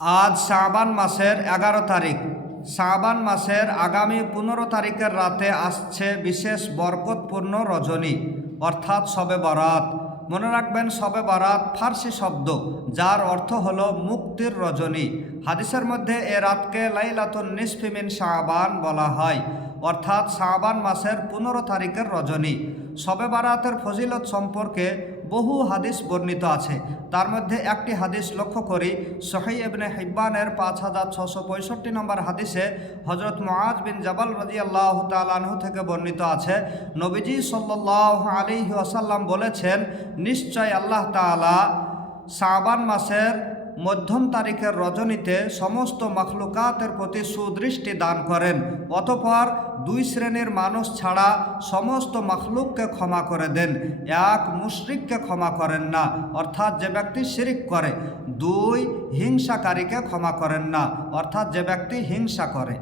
আজ শাবান মাসের 11 তারিখ। শাবান মাসের আগামী 15 তারিখের রাতে আসছে বিশেষ বরকতপূর্ণ রজনী, অর্থাৎ শবে বরাত। মনে রাখবেন, শবে বরাত ফার্সি শব্দ, যার অর্থ হলো মুক্তির রজনী। হাদিসের মধ্যে এ রাতকে লাইলাতুন নিসফি মিন শাবান বলা হয়, অর্থাৎ শাবান মাসের 15 তারিখের রজনী। শবে বরাতের ফজিলত সম্পর্কে বহু হাদিস বর্ণিত আছে। তার মধ্যে একটি হাদিস লক্ষ্য করি, সহিহ ইবনে হিব্বানের 5665 নম্বর হাদিসে হযরত মুআজ বিন জাবাল রাদিয়াল্লাহু তাআলা আনহু থেকে বর্ণিত আছে, নবীজি সাল্লাল্লাহু আলাইহি ওয়াসাল্লাম বলেছেন, নিশ্চয় আল্লাহ তাআলা শাবান মাসের মধ্যম তারিখের রজনীতে সমস্ত মখলুকাতের প্রতি সুদৃষ্টি দান করেন, অতঃপর দুই শ্রেণীর মানুষ ছাড়া সমস্ত মখলুককে ক্ষমা করে দেন। এক, মুশরিককে ক্ষমা করেন না, অর্থাৎ যে ব্যক্তি শিরিক করে। দুই, হিংসাকারীকে ক্ষমা করেন না, অর্থাৎ যে ব্যক্তি হিংসা করে।